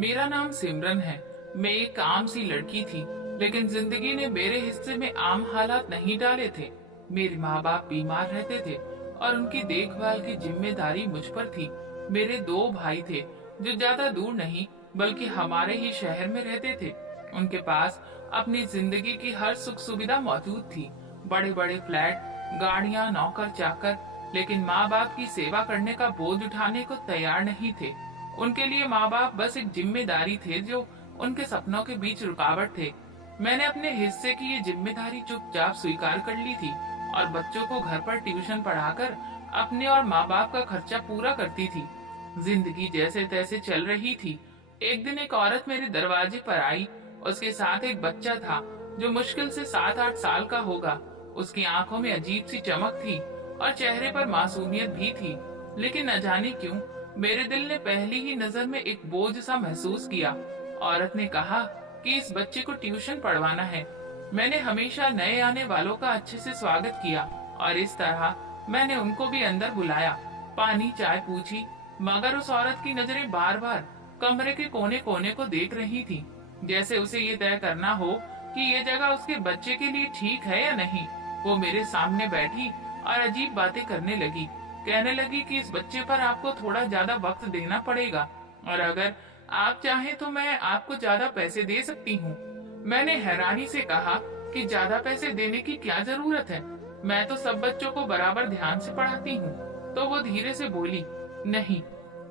मेरा नाम सिमरन है। मैं एक आम सी लड़की थी, लेकिन जिंदगी ने मेरे हिस्से में आम हालात नहीं डाले थे। मेरे माँ बाप बीमार रहते थे और उनकी देखभाल की जिम्मेदारी मुझ पर थी। मेरे दो भाई थे जो ज्यादा दूर नहीं बल्कि हमारे ही शहर में रहते थे। उनके पास अपनी जिंदगी की हर सुख सुविधा मौजूद थी, बड़े बड़े फ्लैट, गाड़ियाँ, नौकर चाकर, लेकिन माँ बाप की सेवा करने का बोझ उठाने को तैयार नहीं थे। उनके लिए माँ बाप बस एक जिम्मेदारी थे जो उनके सपनों के बीच रुकावट थे। मैंने अपने हिस्से की ये जिम्मेदारी चुपचाप स्वीकार कर ली थी और बच्चों को घर पर ट्यूशन पढ़ाकर अपने और माँ बाप का खर्चा पूरा करती थी। जिंदगी जैसे तैसे चल रही थी। एक दिन एक औरत मेरे दरवाजे पर आई। उसके साथ एक बच्चा था जो मुश्किल से 7-8 साल का होगा। उसकी आंखों में अजीब सी चमक थी और चेहरे पर मासूमियत भी थी, लेकिन न जाने क्यों मेरे दिल ने पहली ही नजर में एक बोझ सा महसूस किया। औरत ने कहा कि इस बच्चे को ट्यूशन पढ़वाना है। मैंने हमेशा नए आने वालों का अच्छे से स्वागत किया और इस तरह मैंने उनको भी अंदर बुलाया, पानी चाय पूछी, मगर उस औरत की नजरें बार बार कमरे के कोने कोने को देख रही थी, जैसे उसे ये तय करना हो कि ये जगह उसके बच्चे के लिए ठीक है या नहीं। वो मेरे सामने बैठी और अजीब बातें करने लगी। कहने लगी कि इस बच्चे पर आपको थोड़ा ज्यादा वक्त देना पड़ेगा और अगर आप चाहें तो मैं आपको ज्यादा पैसे दे सकती हूँ। मैंने हैरानी से कहा कि ज्यादा पैसे देने की क्या जरूरत है, मैं तो सब बच्चों को बराबर ध्यान से पढ़ाती हूँ। तो वो धीरे से बोली, नहीं,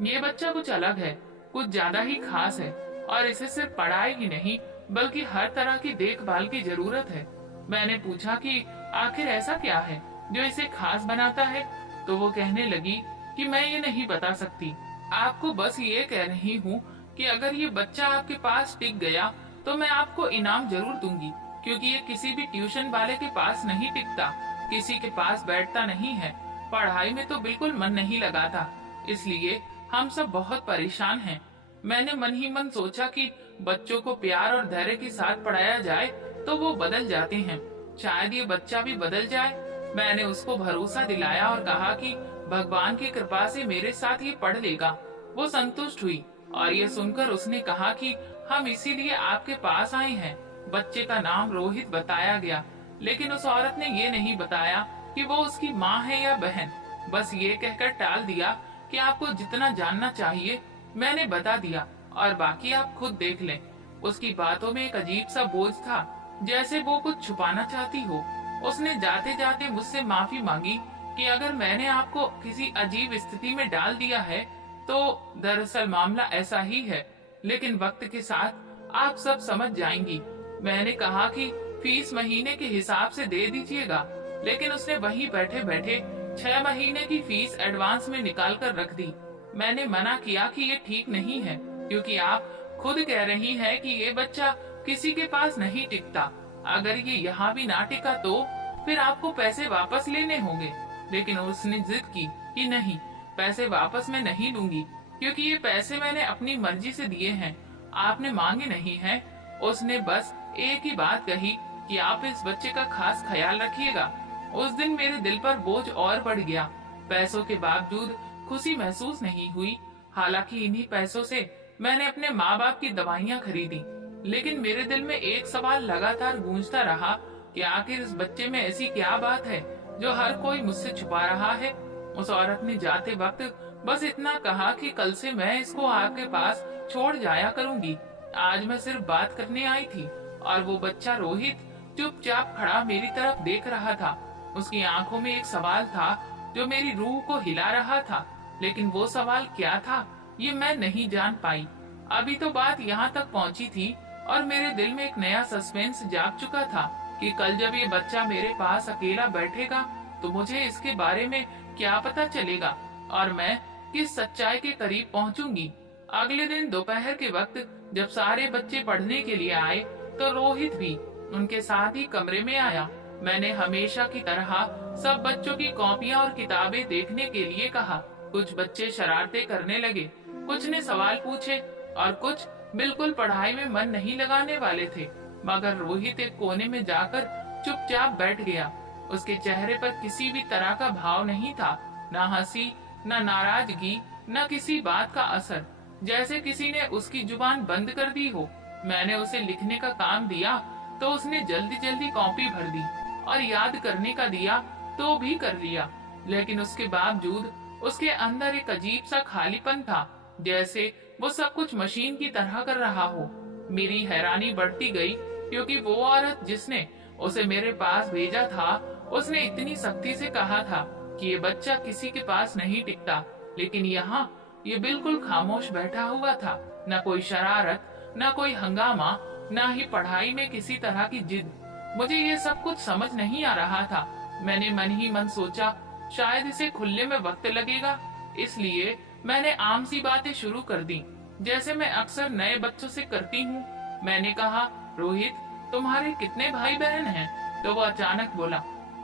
ये बच्चा कुछ अलग है, कुछ ज्यादा ही खास है और इसे सिर्फ पढ़ाई ही नहीं बल्कि हर तरह की देखभाल की जरूरत है। मैंने पूछा कि आखिर ऐसा क्या है जो इसे खास बनाता है, तो वो कहने लगी कि मैं ये नहीं बता सकती, आपको बस ये कह रही हूँ कि अगर ये बच्चा आपके पास टिक गया तो मैं आपको इनाम जरूर दूंगी, क्योंकि ये किसी भी ट्यूशन वाले के पास नहीं टिकता, किसी के पास बैठता नहीं है, पढ़ाई में तो बिल्कुल मन नहीं लगाता, इसलिए हम सब बहुत परेशान हैं। मैंने मन ही मन सोचा कि बच्चों को प्यार और धैर्य के साथ पढ़ाया जाए तो वो बदल जाते हैं, शायद ये बच्चा भी बदल जाए। मैंने उसको भरोसा दिलाया और कहा कि भगवान की कृपा से मेरे साथ ये पढ़ लेगा। वो संतुष्ट हुई और ये सुनकर उसने कहा कि हम इसीलिए आपके पास आए हैं। बच्चे का नाम रोहित बताया गया, लेकिन उस औरत ने ये नहीं बताया कि वो उसकी माँ है या बहन। बस ये कहकर टाल दिया कि आपको जितना जानना चाहिए मैंने बता दिया और बाकी आप खुद देख लें। उसकी बातों में एक अजीब सा बोझ था, जैसे वो कुछ छुपाना चाहती हो। उसने जाते जाते मुझसे माफी मांगी कि अगर मैंने आपको किसी अजीब स्थिति में डाल दिया है तो दरअसल मामला ऐसा ही है, लेकिन वक्त के साथ आप सब समझ जाएंगी। मैंने कहा कि फीस महीने के हिसाब से दे दीजिएगा, लेकिन उसने वहीं बैठे बैठे 6 महीने की फीस एडवांस में निकाल कर रख दी। मैंने मना किया कि ये ठीक नहीं है, क्योंकि आप खुद कह रही हैं कि ये बच्चा किसी के पास नहीं टिकता, अगर ये यहाँ भी ना टिका तो फिर आपको पैसे वापस लेने होंगे। लेकिन उसने जिद की कि नहीं, पैसे वापस मैं नहीं लूंगी, क्योंकि ये पैसे मैंने अपनी मर्जी से दिए हैं, आपने मांगे नहीं हैं। उसने बस एक ही बात कही कि आप इस बच्चे का खास ख्याल रखिएगा। उस दिन मेरे दिल पर बोझ और बढ़ गया। पैसों के बावजूद खुशी महसूस नहीं हुई। हालांकि इन्हीं पैसों से मैंने अपने माँ बाप की दवाइयाँ खरीदी, लेकिन मेरे दिल में एक सवाल लगातार गूंजता रहा कि आखिर इस बच्चे में ऐसी क्या बात है जो हर कोई मुझसे छुपा रहा है। उस औरत ने जाते वक्त बस इतना कहा कि कल से मैं इसको आपके पास छोड़ जाया करूंगी। आज मैं सिर्फ बात करने आई थी और वो बच्चा रोहित चुपचाप खड़ा मेरी तरफ देख रहा था। उसकी आंखों में एक सवाल था जो मेरी रूह को हिला रहा था, लेकिन वो सवाल क्या था ये मैं नहीं जान पाई। अभी तो बात यहाँ तक पहुँची थी और मेरे दिल में एक नया सस्पेंस जाग चुका था कि कल जब ये बच्चा मेरे पास अकेला बैठेगा तो मुझे इसके बारे में क्या पता चलेगा और मैं किस सच्चाई के करीब पहुंचूंगी। अगले दिन दोपहर के वक्त जब सारे बच्चे पढ़ने के लिए आए तो रोहित भी उनके साथ ही कमरे में आया। मैंने हमेशा की तरह सब बच्चों की कॉपियां और किताबें देखने के लिए कहा। कुछ बच्चे शरारतें करने लगे, कुछ ने सवाल पूछे और कुछ बिल्कुल पढ़ाई में मन नहीं लगाने वाले थे, मगर रोहित एक कोने में जाकर चुपचाप बैठ गया। उसके चेहरे पर किसी भी तरह का भाव नहीं था, न हंसी, न नाराजगी, न किसी बात का असर। जैसे किसी ने उसकी जुबान बंद कर दी हो। मैंने उसे लिखने का काम दिया तो उसने जल्दी जल्दी कॉपी भर दी, और याद करने का दिया तो भी कर लिया। लेकिन उसके बावजूद उसके अंदर एक अजीब सा खालीपन था, जैसे वो सब कुछ मशीन की तरह कर रहा हो। मेरी हैरानी बढ़ती गई, क्योंकि वो औरत जिसने उसे मेरे पास भेजा था, उसने इतनी सख्ती से कहा था कि ये बच्चा किसी के पास नहीं टिकता, लेकिन यहाँ ये बिल्कुल खामोश बैठा हुआ था। न कोई शरारत, न कोई हंगामा, न ही पढ़ाई में किसी तरह की जिद। मुझे ये सब कुछ समझ नहीं आ रहा था। मैंने मन ही मन सोचा, शायद इसे खुलने में वक्त लगेगा, इसलिए मैंने आम सी बातें शुरू कर दी, जैसे मैं अक्सर नए बच्चों से करती हूँ। मैंने कहा, रोहित, तुम्हारे कितने भाई बहन हैं? तो वो अचानक बोला,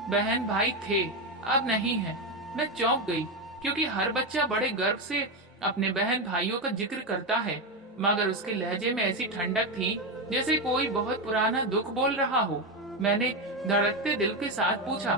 बहन भाई थे, अब नहीं है। मैं चौंक गई, क्योंकि हर बच्चा बड़े गर्व से अपने बहन भाइयों का जिक्र करता है, मगर उसके लहजे में ऐसी ठंडक थी जैसे कोई बहुत पुराना दुख बोल रहा हो। मैंने धड़कते दिल के साथ पूछा,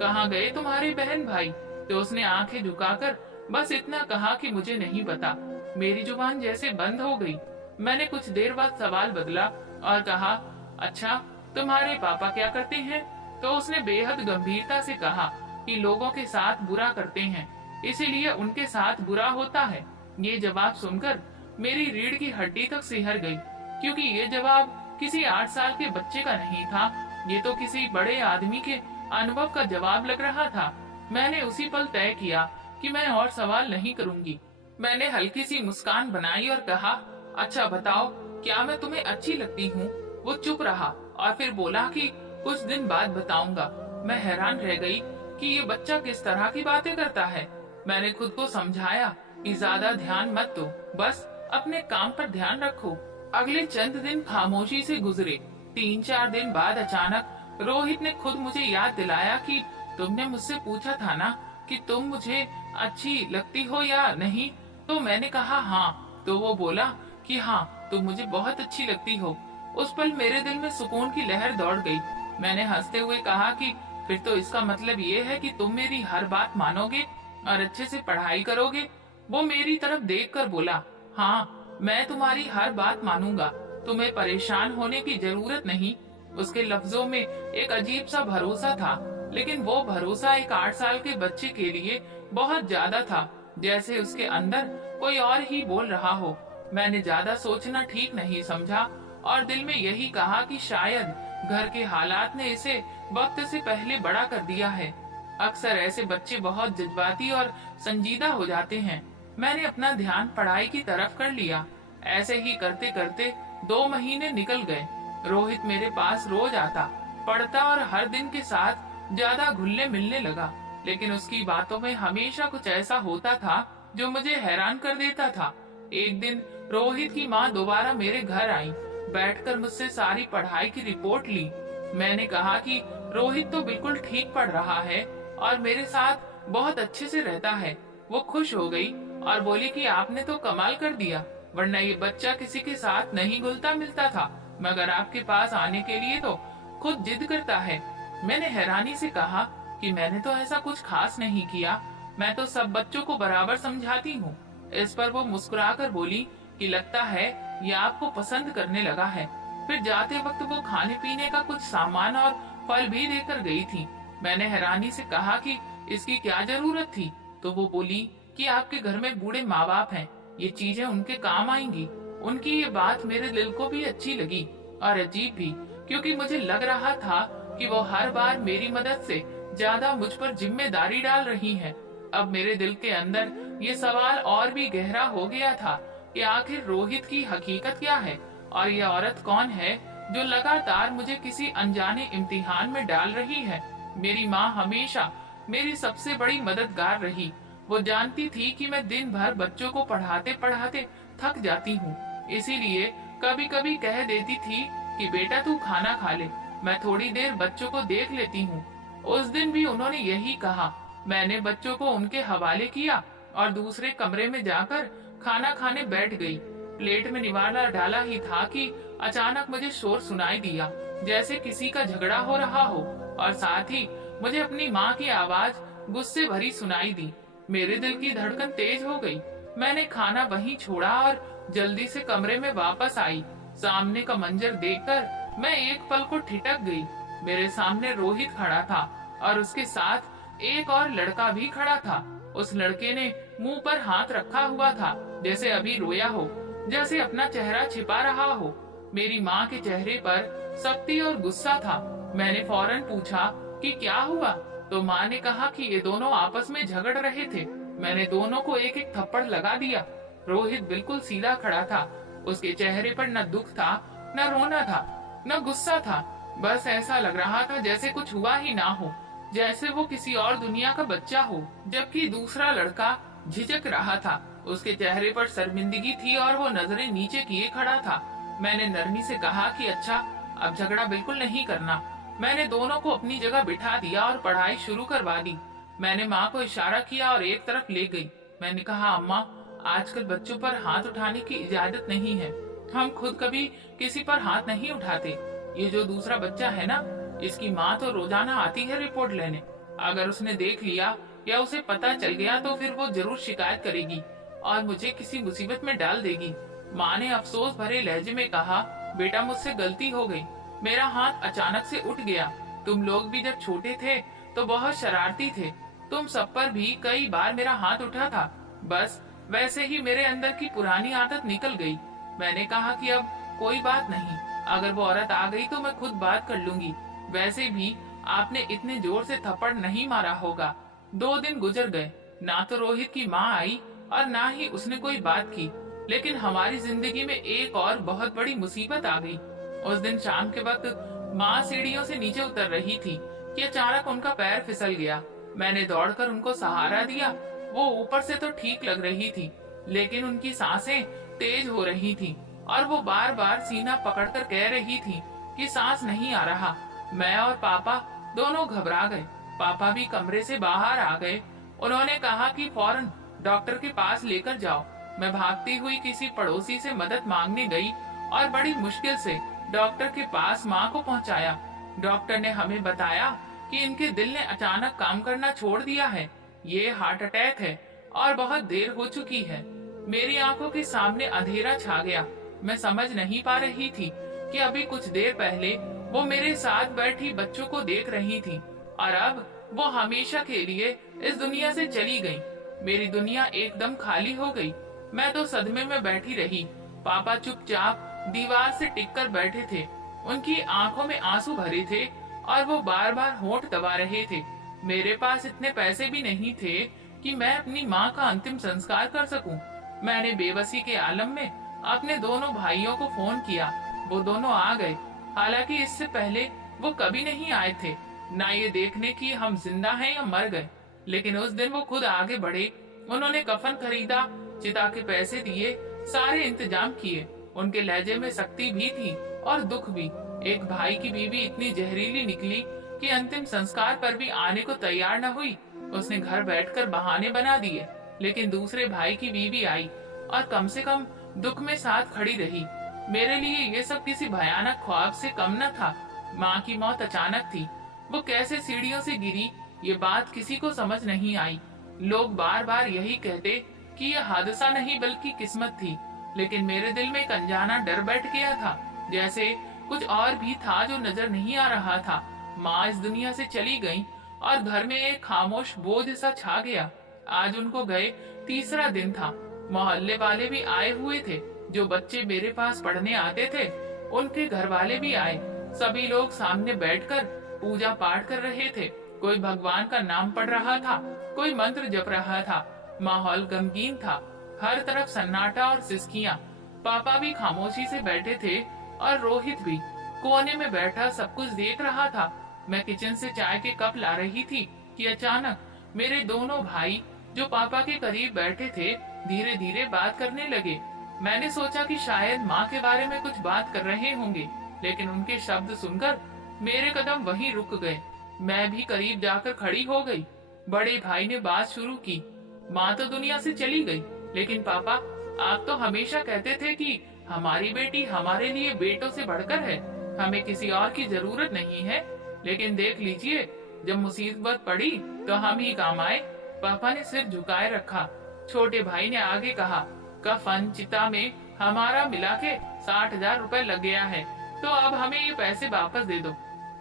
कहाँ गए तुम्हारे बहन भाई? तो उसने आंखें झुकाकर बस इतना कहा कि मुझे नहीं पता। मेरी जुबान जैसे बंद हो गई। मैंने कुछ देर बाद सवाल बदला और कहा, अच्छा, तुम्हारे पापा क्या करते हैं? तो उसने बेहद गंभीरता से कहा कि लोगों के साथ बुरा करते हैं, इसीलिए उनके साथ बुरा होता है। ये जवाब सुनकर मेरी रीढ़ की हड्डी तक सिहर गई, क्योंकि ये जवाब किसी 8 साल के बच्चे का नहीं था, ये तो किसी बड़े आदमी के अनुभव का जवाब लग रहा था। मैंने उसी पल तय किया कि मैं और सवाल नहीं करूंगी। मैंने हल्की सी मुस्कान बनाई और कहा, अच्छा बताओ, क्या मैं तुम्हें अच्छी लगती हूँ? वो चुप रहा और फिर बोला कि कुछ दिन बाद बताऊंगा। मैं हैरान रह गई कि ये बच्चा किस तरह की बातें करता है। मैंने खुद को समझाया कि ज्यादा ध्यान मत दो, बस अपने काम पर ध्यान रखो। अगले चंद दिन खामोशी से गुजरे। 3-4 दिन बाद अचानक रोहित ने खुद मुझे याद दिलाया कि तुमने मुझसे पूछा था ना कि तुम मुझे अच्छी लगती हो या नहीं। तो मैंने कहा हाँ। तो वो बोला कि हाँ, तुम मुझे बहुत अच्छी लगती हो। उस पल मेरे दिल में सुकून की लहर दौड़ गई। मैंने हंसते हुए कहा कि फिर तो इसका मतलब ये है कि तुम मेरी हर बात मानोगे और अच्छे से पढ़ाई करोगे। वो मेरी तरफ देखकर बोला, हाँ, मैं तुम्हारी हर बात मानूंगा, तुम्हें परेशान होने की जरूरत नहीं। उसके लफ्जों में एक अजीब सा भरोसा था, लेकिन वो भरोसा एक 8 साल के बच्चे के लिए बहुत ज्यादा था, जैसे उसके अंदर कोई और ही बोल रहा हो। मैंने ज्यादा सोचना ठीक नहीं समझा और दिल में यही कहा कि शायद घर के हालात ने इसे वक्त से पहले बड़ा कर दिया है। अक्सर ऐसे बच्चे बहुत जज्बाती और संजीदा हो जाते हैं। मैंने अपना ध्यान पढ़ाई की तरफ कर लिया। ऐसे ही करते करते 2 महीने निकल गए। रोहित मेरे पास रोज आता, पढ़ता और हर दिन के साथ ज्यादा घुलने मिलने लगा, लेकिन उसकी बातों में हमेशा कुछ ऐसा होता था जो मुझे हैरान कर देता था। एक दिन रोहित की माँ दोबारा मेरे घर आई, बैठकर मुझसे सारी पढ़ाई की रिपोर्ट ली। मैंने कहा कि रोहित तो बिल्कुल ठीक पढ़ रहा है और मेरे साथ बहुत अच्छे से रहता है। वो खुश हो गई और बोली कि आपने तो कमाल कर दिया, वरना ये बच्चा किसी के साथ नहीं घुलता मिलता था, मगर आपके पास आने के लिए तो खुद जिद करता है। मैंने हैरानी से कहा कि मैंने तो ऐसा कुछ खास नहीं किया, मैं तो सब बच्चों को बराबर समझाती हूँ। इस पर वो मुस्कुराकर बोली कि लगता है ये आपको पसंद करने लगा है। फिर जाते वक्त वो खाने पीने का कुछ सामान और फल भी देकर गई थी। मैंने हैरानी से कहा कि इसकी क्या जरूरत थी? तो वो बोली कि आपके घर में बूढ़े माँ बाप हैं, ये चीजें उनके काम आएंगी। उनकी ये बात मेरे दिल को भी अच्छी लगी और अजीब भी, क्योंकि मुझे लग रहा था कि वो हर बार मेरी मदद से ज्यादा मुझ पर जिम्मेदारी डाल रही है। अब मेरे दिल के अंदर ये सवाल और भी गहरा हो गया था कि आखिर रोहित की हकीकत क्या है और ये औरत कौन है जो लगातार मुझे किसी अनजाने इम्तिहान में डाल रही है। मेरी माँ हमेशा मेरी सबसे बड़ी मददगार रही। वो जानती थी कि मैं दिन भर बच्चों को पढ़ाते पढ़ाते थक जाती हूँ, इसीलिए कभी कभी कह देती थी कि बेटा तू खाना खा ले, मैं थोड़ी देर बच्चों को देख लेती हूँ। उस दिन भी उन्होंने यही कहा। मैंने बच्चों को उनके हवाले किया और दूसरे कमरे में जाकर खाना खाने बैठ गई। प्लेट में निवाला डाला ही था कि अचानक मुझे शोर सुनाई दिया, जैसे किसी का झगड़ा हो रहा हो, और साथ ही मुझे अपनी माँ की आवाज गुस्से भरी सुनाई दी। मेरे दिल की धड़कन तेज हो गई। मैंने खाना वहीं छोड़ा और जल्दी से कमरे में वापस आई। सामने का मंजर देखकर मैं एक पल को ठिठक गई। मेरे सामने रोहित खड़ा था और उसके साथ एक और लड़का भी खड़ा था। उस लड़के ने मुंह पर हाथ रखा हुआ था, जैसे अभी रोया हो, जैसे अपना चेहरा छिपा रहा हो। मेरी माँ के चेहरे पर सख्ती और गुस्सा था। मैंने फौरन पूछा कि क्या हुआ, तो माँ ने कहा कि ये दोनों आपस में झगड़ रहे थे। मैंने दोनों को एक एक थप्पड़ लगा दिया। रोहित बिल्कुल सीधा खड़ा था। उसके चेहरे पर न दुख था, न रोना था, न गुस्सा था। बस ऐसा लग रहा था जैसे कुछ हुआ ही ना हो, जैसे वो किसी और दुनिया का बच्चा हो। जबकि दूसरा लड़का झिझक रहा था। उसके चेहरे पर शर्मिंदगी थी और वो नजरें नीचे किए खड़ा था। मैंने नरमी से कहा कि अच्छा, अब झगड़ा बिल्कुल नहीं करना। मैंने दोनों को अपनी जगह बिठा दिया और पढ़ाई शुरू करवा दी। मैंने माँ को इशारा किया और एक तरफ ले गई। मैंने कहा, अम्मा, आजकल बच्चों पर हाथ उठाने की इजाजत नहीं है। हम खुद कभी किसी पर हाथ नहीं उठाते। ये जो दूसरा बच्चा है ना, इसकी माँ तो रोजाना आती है रिपोर्ट लेने। अगर उसने देख लिया या उसे पता चल गया तो फिर वो जरूर शिकायत करेगी और मुझे किसी मुसीबत में डाल देगी। माँ ने अफसोस भरे लहजे में कहा, बेटा, मुझसे गलती हो गई। मेरा हाथ अचानक से उठ गया। तुम लोग भी जब छोटे थे तो बहुत शरारती थे। तुम सब पर भी कई बार मेरा हाथ उठा था। बस वैसे ही मेरे अंदर की पुरानी आदत निकल गई। मैंने कहा कि अब कोई बात नहीं, अगर वो औरत आ गई तो मैं खुद बात कर लूंगी। वैसे भी आपने इतने जोर से थप्पड़ नहीं मारा होगा। 2 दिन गुजर गए, ना तो रोहित की माँ आई और ना ही उसने कोई बात की। लेकिन हमारी जिंदगी में एक और बहुत बड़ी मुसीबत आ गई। उस दिन शाम के वक्त माँ सीढ़ियों से नीचे उतर रही थी कि अचानक उनका पैर फिसल गया। मैंने दौड़कर उनको सहारा दिया। वो ऊपर से तो ठीक लग रही थी, लेकिन उनकी सांसें तेज हो रही थी और वो बार बार सीना पकड़कर कह रही थी कि सांस नहीं आ रहा। मैं और पापा दोनों घबरा गए। पापा भी कमरे से बाहर आ गए। उन्होंने कहा कि फौरन डॉक्टर के पास लेकर जाओ। मैं भागती हुई किसी पड़ोसी से मदद मांगने गई और बड़ी मुश्किल से डॉक्टर के पास माँ को पहुँचाया। डॉक्टर ने हमें बताया कि इनके दिल ने अचानक काम करना छोड़ दिया है। ये हार्ट अटैक है और बहुत देर हो चुकी है। मेरी आंखों के सामने अंधेरा छा गया। मैं समझ नहीं पा रही थी कि अभी कुछ देर पहले वो मेरे साथ बैठी बच्चों को देख रही थी और अब वो हमेशा के लिए इस दुनिया से चली गई। मेरी दुनिया एकदम खाली हो गई। मैं तो सदमे में बैठी रही। पापा चुपचाप दीवार से टिककर बैठे थे। उनकी आंखों में आंसू भरे थे और वो बार बार होंठ दबा रहे थे। मेरे पास इतने पैसे भी नहीं थे कि मैं अपनी माँ का अंतिम संस्कार कर सकूं। मैंने बेबसी के आलम में अपने दोनों भाइयों को फोन किया। वो दोनों आ गए। हालांकि इससे पहले वो कभी नहीं आए थे, ना ये देखने की हम जिंदा हैं या मर गए। लेकिन उस दिन वो खुद आगे बढ़े। उन्होंने कफन खरीदा, चिता के पैसे दिए, सारे इंतजाम किए। उनके लहजे में सख्ती भी थी और दुख भी। एक भाई की बीवी इतनी जहरीली निकली कि अंतिम संस्कार पर भी आने को तैयार न हुई। उसने घर बैठकर बहाने बना दिए। लेकिन दूसरे भाई की बीवी आई और कम से कम दुख में साथ खड़ी रही। मेरे लिए ये सब किसी भयानक ख्वाब से कम न था। माँ की मौत अचानक थी। वो कैसे सीढ़ियों से गिरी, ये बात किसी को समझ नहीं आई। लोग बार बार यही कहते कि ये हादसा नहीं बल्कि किस्मत थी। लेकिन मेरे दिल में एक अनजाना डर बैठ गया था, जैसे कुछ और भी था जो नजर नहीं आ रहा था। माँ इस दुनिया से चली गई और घर में एक खामोश बोझ सा छा गया। आज उनको गए 3रा दिन था। मोहल्ले वाले भी आए हुए थे। जो बच्चे मेरे पास पढ़ने आते थे उनके घर वाले भी आए। सभी लोग सामने बैठकर पूजा पाठ कर रहे थे। कोई भगवान का नाम पढ़ रहा था, कोई मंत्र जप रहा था। माहौल गमगीन था। हर तरफ सन्नाटा और सिसकियां। पापा भी खामोशी से बैठे थे और रोहित भी कोने में बैठा सब कुछ देख रहा था। मैं किचन से चाय के कप ला रही थी कि अचानक मेरे दोनों भाई जो पापा के करीब बैठे थे धीरे धीरे बात करने लगे। मैंने सोचा कि शायद माँ के बारे में कुछ बात कर रहे होंगे, लेकिन उनके शब्द सुनकर मेरे कदम वहीं रुक गए। मैं भी करीब जाकर खड़ी हो गई। बड़े भाई ने बात शुरू की। माँ तो दुनिया से चली गई, लेकिन पापा, आप तो हमेशा कहते थे कि हमारी बेटी हमारे लिए बेटों से बढ़कर है, हमें किसी और की जरूरत नहीं है। लेकिन देख लीजिए, जब मुसीबत पड़ी तो हम ही काम आए। पापा ने सिर झुकाए रखा। छोटे भाई ने आगे कहा, कफन चिता में हमारा मिला के 60,000 रुपए लग गया है, तो अब हमें ये पैसे वापस दे दो।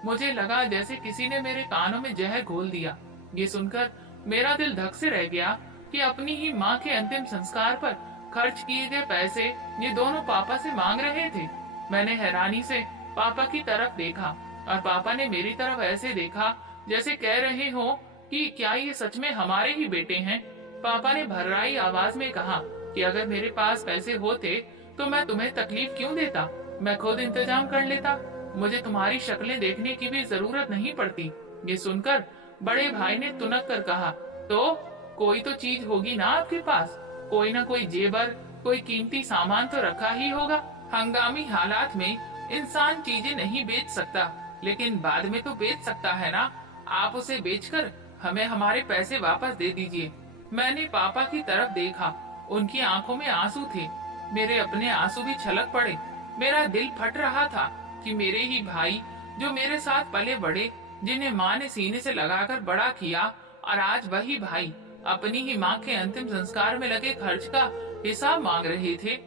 मुझे लगा जैसे किसी ने मेरे कानों में जहर घोल दिया। ये सुनकर मेरा दिल धक से रह गया कि अपनी ही माँ के अंतिम संस्कार पर खर्च किए गए पैसे ये दोनों पापा से मांग रहे थे। मैंने हैरानी से पापा की तरफ देखा और पापा ने मेरी तरफ ऐसे देखा जैसे कह रहे हो कि क्या ये सच में हमारे ही बेटे हैं। पापा ने भर्राई आवाज में कहा कि अगर मेरे पास पैसे होते तो मैं तुम्हें तकलीफ क्यों देता, मैं खुद इंतजाम कर लेता, मुझे तुम्हारी शक्लें देखने की भी जरूरत नहीं पड़ती। ये सुनकर बड़े भाई ने तुनक कर कहा, तो कोई तो चीज होगी ना आपके पास, कोई ना कोई जेवर, कोई कीमती सामान तो रखा ही होगा। हंगामी हालात में इंसान चीजें नहीं बेच सकता, लेकिन बाद में तो बेच सकता है ना। आप उसे बेचकर हमें हमारे पैसे वापस दे दीजिए। मैंने पापा की तरफ देखा, उनकी आंखों में आंसू थे। मेरे अपने आंसू भी छलक पड़े। मेरा दिल फट रहा था कि मेरे ही भाई जो मेरे साथ पले बड़े, जिन्हें माँ ने सीने से लगाकर बड़ा किया, और आज वही भाई अपनी ही माँ के अंतिम संस्कार में लगे खर्च का हिसाब मांग रहे थे।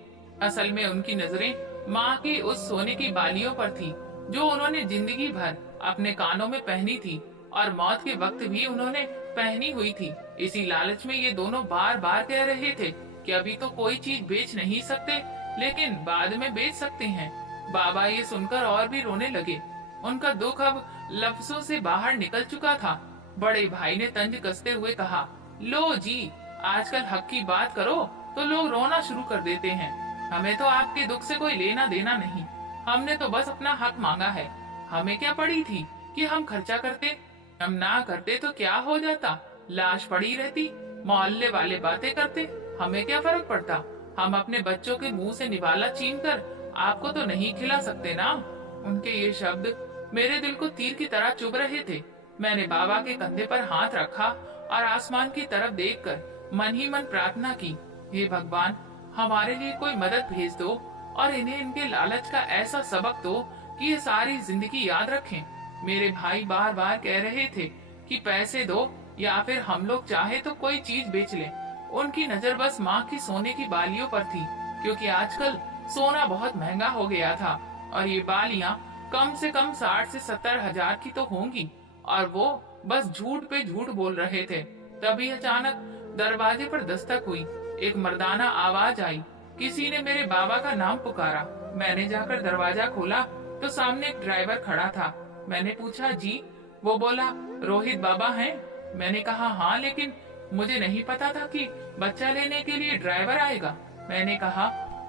असल में उनकी नजरें माँ की उस सोने की बालियों पर थी जो उन्होंने जिंदगी भर अपने कानों में पहनी थी और मौत के वक्त भी उन्होंने पहनी हुई थी। इसी लालच में ये दोनों बार बार कह रहे थे कि अभी तो कोई चीज बेच नहीं सकते, लेकिन बाद में बेच सकते हैं। बाबा ये सुनकर और भी रोने लगे। उनका दुख अब लफ्जों से बाहर निकल चुका था। बड़े भाई ने तंज कसते हुए कहा, लो जी, आजकल हक की बात करो तो लोग रोना शुरू कर देते हैं। हमें तो आपके दुख से कोई लेना देना नहीं, हमने तो बस अपना हक मांगा है। हमें क्या पड़ी थी कि हम खर्चा करते, हम ना करते तो क्या हो जाता, लाश पड़ी रहती, मोहल्ले वाले बातें करते, हमें क्या फर्क पड़ता। हम अपने बच्चों के मुंह से निवाला छीन कर आपको तो नहीं खिला सकते ना। उनके ये शब्द मेरे दिल को तीर की तरह चुभ रहे थे। मैंने बाबा के कंधे पर हाथ रखा और आसमान की तरफ देखकर मन ही मन प्रार्थना की, हे भगवान, हमारे लिए कोई मदद भेज दो और इन्हें इनके लालच का ऐसा सबक दो कि ये सारी जिंदगी याद रखें। मेरे भाई बार बार कह रहे थे कि पैसे दो या फिर हम लोग चाहे तो कोई चीज बेच लें। उनकी नजर बस माँ की सोने की बालियों पर थी, क्योंकि आजकल सोना बहुत महंगा हो गया था और ये बालियां कम से कम 60 से 70 हजार की तो होंगी, और वो बस झूठ पे झूठ बोल रहे थे। तभी अचानक दरवाजे पर दस्तक हुई। एक मर्दाना आवाज आई। किसी ने मेरे बाबा का नाम पुकारा। मैंने जाकर दरवाजा खोला तो सामने एक ड्राइवर खड़ा था। मैंने पूछा, जी? वो बोला, रोहित बाबा हैं? मैंने कहा, हाँ, लेकिन मुझे नहीं पता था कि बच्चा लेने के लिए ड्राइवर आएगा। मैंने कहा,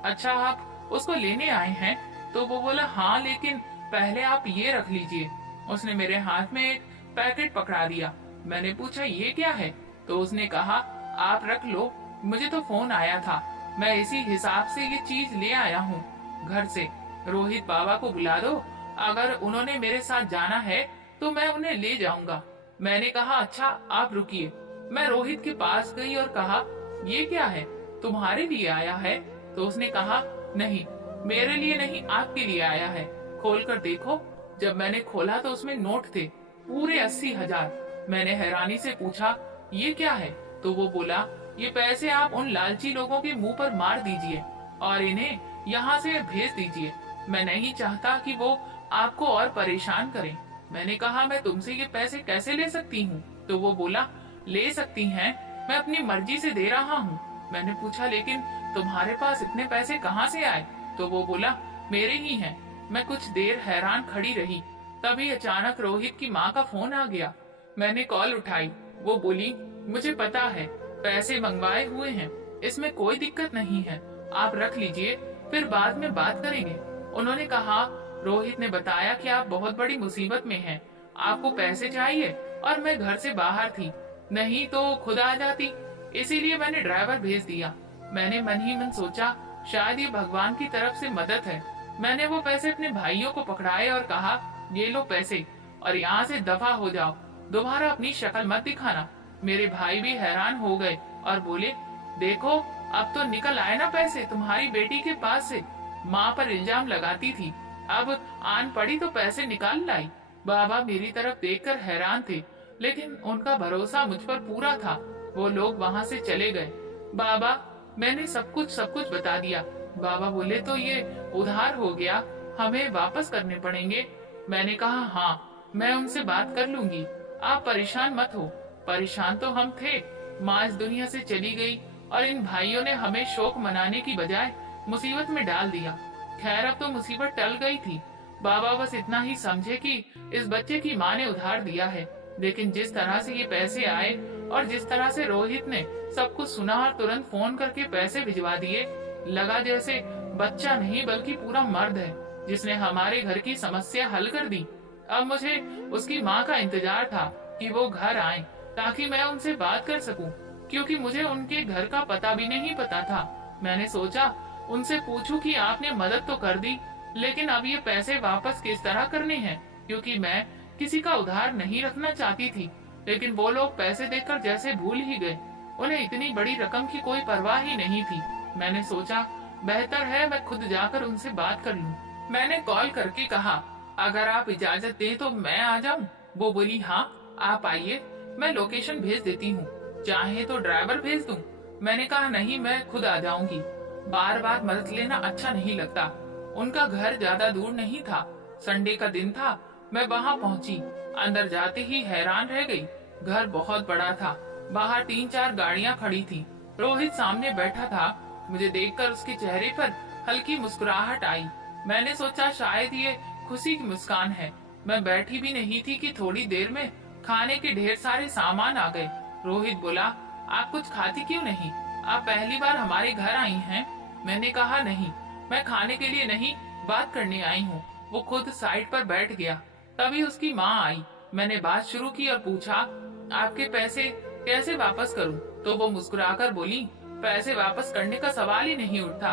अच्छा, आप उसको लेने आए हैं? तो वो बोला, हाँ, लेकिन पहले आप ये रख लीजिए। उसने मेरे हाथ में एक पैकेट पकड़ा दिया। मैंने पूछा, ये क्या है? तो उसने कहा, आप रख लो, मुझे तो फोन आया था, मैं इसी हिसाब से ये चीज ले आया हूँ घर से। रोहित बाबा को बुला दो, अगर उन्होंने मेरे साथ जाना है तो मैं उन्हें ले जाऊंगा। मैंने कहा, अच्छा, आप रुकिए। मैं रोहित के पास गई और कहा, ये क्या है, तुम्हारे लिए आया है? तो उसने कहा, नहीं, मेरे लिए नहीं, आपके लिए आया है, खोल कर देखो। जब मैंने खोला तो उसमें नोट थे, पूरे 80,000। मैंने हैरानी से पूछा, ये क्या है? तो वो बोला, ये पैसे आप उन लालची लोगों के मुंह पर मार दीजिए और इन्हें यहाँ से भेज दीजिए। मैं नहीं चाहता कि वो आपको और परेशान करें। मैंने कहा, मैं तुमसे ये पैसे कैसे ले सकती हूँ? तो वो बोला, ले सकती हैं, मैं अपनी मर्जी से दे रहा हूँ। मैंने पूछा, लेकिन तुम्हारे पास इतने पैसे कहाँ से आए? तो वो बोला, मेरे ही हैं। मैं कुछ देर हैरान खड़ी रही। तभी अचानक रोहित की माँ का फोन आ गया। मैंने कॉल उठाई। वो बोली, मुझे पता है, पैसे मंगवाए हुए हैं, इसमें कोई दिक्कत नहीं है, आप रख लीजिए, फिर बाद में बात करेंगे। उन्होंने कहा, रोहित ने बताया कि आप बहुत बड़ी मुसीबत में हैं, आपको पैसे चाहिए और मैं घर से बाहर थी, नहीं तो खुद आ जाती, इसीलिए मैंने ड्राइवर भेज दिया। मैंने मन ही मन सोचा, शायद ये भगवान की तरफ से मदद है। मैंने वो पैसे अपने भाइयों को पकड़ाए और कहा, ये लो पैसे और यहाँ से दफा हो जाओ, दोबारा अपनी शक्ल मत दिखाना। मेरे भाई भी हैरान हो गए और बोले, देखो, अब तो निकल आए ना पैसे तुम्हारी बेटी के पास से, माँ पर इल्जाम लगाती थी, अब आन पड़ी तो पैसे निकाल लाई। बाबा मेरी तरफ देखकर हैरान थे, लेकिन उनका भरोसा मुझ पर पूरा था। वो लोग वहाँ से चले गए। बाबा, मैंने सब कुछ बता दिया। बाबा बोले तो ये उधार हो गया, हमें वापस करने पड़ेंगे। मैंने कहा हाँ, मैं उनसे बात कर लूंगी, आप परेशान मत हो। परेशान तो हम थे, माँ इस दुनिया से चली गई और इन भाइयों ने हमें शोक मनाने की बजाय मुसीबत में डाल दिया। खैर अब तो मुसीबत टल गई थी। बाबा बस इतना ही समझे कि इस बच्चे की माँ ने उधार दिया है, लेकिन जिस तरह से ये पैसे आए और जिस तरह से रोहित ने सब कुछ सुना और तुरंत फोन करके पैसे भिजवा दिए, लगा जैसे बच्चा नहीं बल्कि पूरा मर्द है जिसने हमारे घर की समस्या हल कर दी। अब मुझे उसकी माँ का इंतजार था कि वो घर आए ताकि मैं उनसे बात कर सकूं, क्योंकि मुझे उनके घर का पता भी नहीं पता था। मैंने सोचा उनसे पूछूं कि आपने मदद तो कर दी, लेकिन अब ये पैसे वापस किस तरह करने हैं, क्योंकि मैं किसी का उधार नहीं रखना चाहती थी। लेकिन वो लोग पैसे देकर जैसे भूल ही गए, उन्हें इतनी बड़ी रकम की कोई परवाह ही नहीं थी। मैंने सोचा बेहतर है मैं खुद जाकर उनसे बात कर लूं। मैंने कॉल करके कहा, अगर आप इजाजत दें तो मैं आ जाऊं। वो बोली हाँ, आप आइए, मैं लोकेशन भेज देती हूँ, चाहे तो ड्राइवर भेज दूं। मैंने कहा नहीं, मैं खुद आ जाऊंगी, बार बार मदद लेना अच्छा नहीं लगता। उनका घर ज्यादा दूर नहीं था, संडे का दिन था। मैं वहाँ पहुँची, अंदर जाते ही हैरान रह गई। घर बहुत बड़ा था, बाहर 3-4 गाड़ियाँ खड़ी थी। रोहित सामने बैठा था। मुझे देखकर उसके चेहरे पर हल्की मुस्कुराहट आई। मैंने सोचा शायद ये खुशी की मुस्कान है। मैं बैठी भी नहीं थी कि थोड़ी देर में खाने के ढेर सारे सामान आ गए। रोहित बोला, आप कुछ खाती क्यों नहीं? आप पहली बार हमारे घर आई हैं। मैंने कहा नहीं, मैं खाने के लिए नहीं, बात करने आई हूँ। वो खुद साइड पर बैठ गया। तभी उसकी माँ आई। मैंने बात शुरू की और पूछा, आपके पैसे कैसे वापस करूँ? तो वो मुस्कुराकर बोली, पैसे वापस करने का सवाल ही नहीं उठता,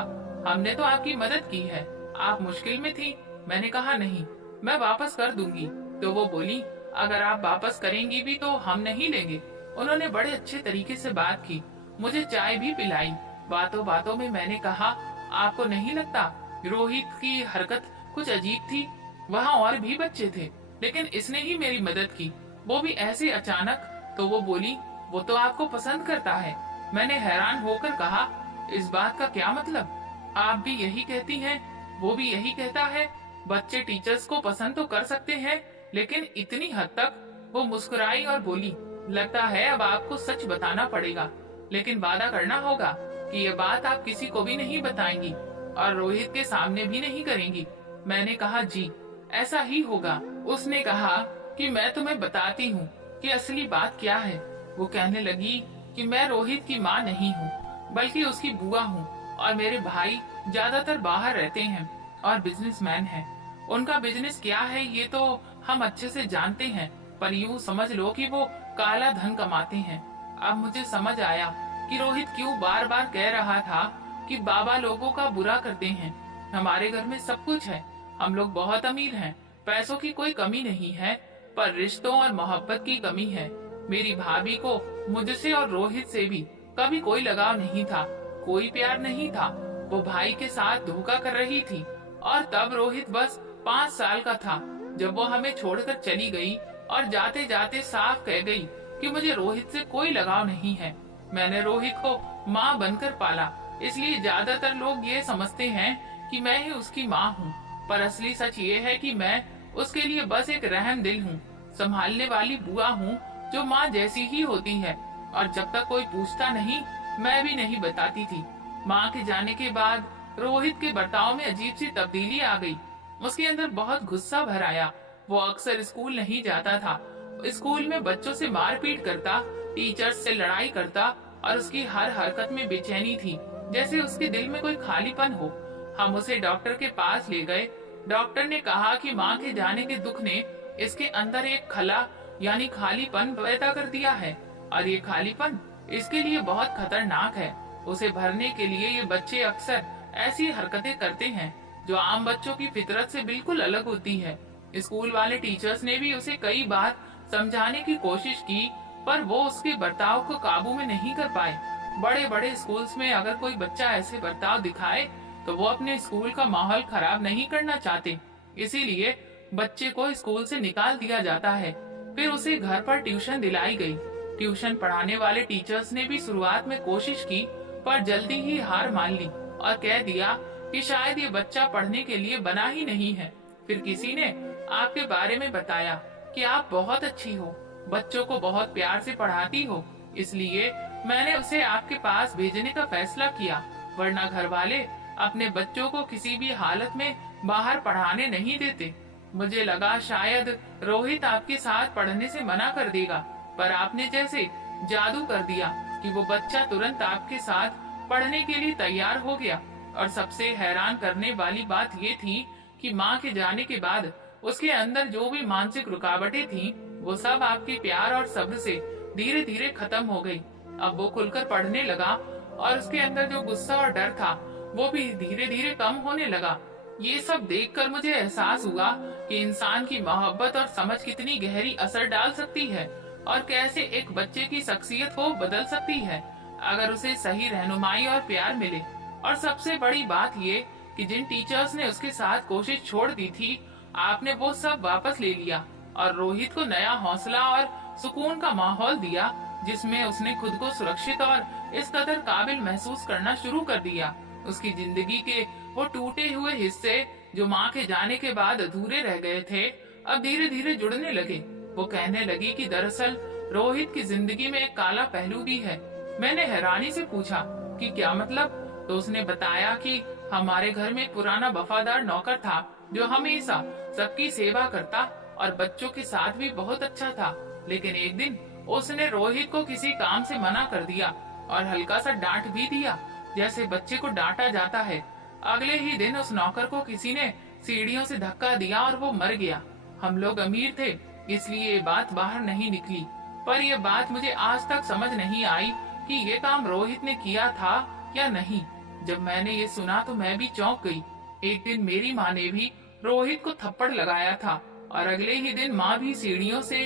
हमने तो आपकी मदद की है, आप मुश्किल में थी। मैंने कहा नहीं, मैं वापस कर दूंगी। तो वो बोली, अगर आप वापस करेंगी भी तो हम नहीं लेंगे। उन्होंने बड़े अच्छे तरीके से बात की, मुझे चाय भी पिलाई। बातों बातों में मैंने कहा, आपको नहीं लगता रोहित की हरकत कुछ अजीब थी? वहाँ और भी बच्चे थे, लेकिन इसने ही मेरी मदद की, वो भी ऐसे अचानक। तो वो बोली, वो तो आपको पसंद करता है। मैंने हैरान होकर कहा, इस बात का क्या मतलब? आप भी यही कहती हैं, वो भी यही कहता है। बच्चे टीचर्स को पसंद तो कर सकते हैं, लेकिन इतनी हद तक? वो मुस्कुराई और बोली, लगता है अब आपको सच बताना पड़ेगा, लेकिन वादा करना होगा कि ये बात आप किसी को भी नहीं बताएंगी और रोहित के सामने भी नहीं करेंगी। मैंने कहा जी, ऐसा ही होगा। उसने कहा कि मैं तुम्हें बताती हूँ कि असली बात क्या है। वो कहने लगी कि मैं रोहित की माँ नहीं हूँ, बल्कि उसकी बुआ हूँ, और मेरे भाई ज्यादातर बाहर रहते हैं और बिजनेसमैन हैं। उनका बिजनेस क्या है ये तो हम अच्छे से जानते हैं, पर यूँ समझ लो कि वो काला धन कमाते हैं। अब मुझे समझ आया कि रोहित क्यों बार बार कह रहा था कि बाबा लोगों का बुरा करते हैं। हमारे घर में सब कुछ है, हम लोग बहुत अमीर हैं, पैसों की कोई कमी नहीं है, पर रिश्तों और मोहब्बत की कमी है। मेरी भाभी को मुझसे और रोहित से भी कभी कोई लगाव नहीं था, कोई प्यार नहीं था। वो भाई के साथ धोखा कर रही थी, और तब रोहित बस 5 साल का था जब वो हमें छोड़कर चली गई और जाते जाते साफ कह गई कि मुझे रोहित से कोई लगाव नहीं है। मैंने रोहित को माँ बनकर पाला, इसलिए ज्यादातर लोग ये समझते हैं कि मैं ही उसकी माँ हूँ, पर असली सच ये है कि मैं उसके लिए बस एक रहम दिल हूँ, संभालने वाली बुआ हूँ जो माँ जैसी ही होती है। और जब तक कोई पूछता नहीं, मैं भी नहीं बताती थी। माँ के जाने के बाद रोहित के बर्ताव में अजीब सी तब्दीली आ गई। उसके अंदर बहुत गुस्सा भर आया। वो अक्सर स्कूल नहीं जाता था, स्कूल में बच्चों से मारपीट करता, टीचर्स से लड़ाई करता, और उसकी हर हरकत में बेचैनी थी, जैसे उसके दिल में कोई खालीपन हो। हम उसे डॉक्टर के पास ले गए। डॉक्टर ने कहा कि माँ के जाने के दुख ने इसके अंदर एक खला यानी खालीपन पैदा कर दिया है, और ये खालीपन इसके लिए बहुत खतरनाक है। उसे भरने के लिए ये बच्चे अक्सर ऐसी हरकतें करते हैं जो आम बच्चों की फितरत से बिल्कुल अलग होती है। स्कूल वाले टीचर्स ने भी उसे कई बार समझाने की कोशिश की, पर वो उसके बर्ताव को काबू में नहीं कर पाए। बड़े बड़े स्कूल्स में अगर कोई बच्चा ऐसे बर्ताव दिखाए तो वो अपने स्कूल का माहौल खराब नहीं करना चाहते, इसीलिए बच्चे को स्कूल से निकाल दिया जाता है। फिर उसे घर पर ट्यूशन दिलाई गई। ट्यूशन पढ़ाने वाले टीचर्स ने भी शुरुआत में कोशिश की, पर जल्दी ही हार मान ली और कह दिया कि शायद ये बच्चा पढ़ने के लिए बना ही नहीं है। फिर किसी ने आपके बारे में बताया कि आप बहुत अच्छी हो, बच्चों को बहुत प्यार से पढ़ाती हो, इसलिए मैंने उसे आपके पास भेजने का फैसला किया, वरना घर वाले अपने बच्चों को किसी भी हालत में बाहर पढ़ाने नहीं देते। मुझे लगा शायद रोहित आपके साथ पढ़ने से मना कर देगा, पर आपने जैसे जादू कर दिया कि वो बच्चा तुरंत आपके साथ पढ़ने के लिए तैयार हो गया। और सबसे हैरान करने वाली बात ये थी कि माँ के जाने के बाद उसके अंदर जो भी मानसिक रुकावटें थीं, वो सब आपके प्यार और सब्र से धीरे धीरे खत्म हो गई। अब वो खुलकर पढ़ने लगा और उसके अंदर जो गुस्सा और डर था वो भी धीरे धीरे कम होने लगा। ये सब देखकर मुझे एहसास हुआ कि इंसान की मोहब्बत और समझ कितनी गहरी असर डाल सकती है और कैसे एक बच्चे की शख्सियत को बदल सकती है अगर उसे सही रहनुमाई और प्यार मिले। और सबसे बड़ी बात ये कि जिन टीचर्स ने उसके साथ कोशिश छोड़ दी थी, आपने वो सब वापस ले लिया और रोहित को नया हौसला और सुकून का माहौल दिया, जिसमें उसने खुद को सुरक्षित और इस कदर काबिल महसूस करना शुरू कर दिया। उसकी जिंदगी के वो टूटे हुए हिस्से जो माँ के जाने के बाद अधूरे रह गए थे, अब धीरे धीरे जुड़ने लगे। वो कहने लगी कि दरअसल रोहित की जिंदगी में एक काला पहलू भी है। मैंने हैरानी से पूछा कि क्या मतलब? तो उसने बताया कि हमारे घर में एक पुराना वफादार नौकर था जो हमेशा सबकी सेवा करता और बच्चों के साथ भी बहुत अच्छा था, लेकिन एक दिन उसने रोहित को किसी काम से मना कर दिया और हल्का सा डांट भी दिया, जैसे बच्चे को डांटा जाता है। अगले ही दिन उस नौकर को किसी ने सीढ़ियों से धक्का दिया और वो मर गया। हम लोग अमीर थे, इसलिए ये बात बाहर नहीं निकली, पर यह बात मुझे आज तक समझ नहीं आई कि ये काम रोहित ने किया था या नहीं। जब मैंने ये सुना तो मैं भी चौंक गई। एक दिन मेरी माँ ने भी रोहित को थप्पड़ लगाया था और अगले ही दिन माँ भी सीढ़ियों से।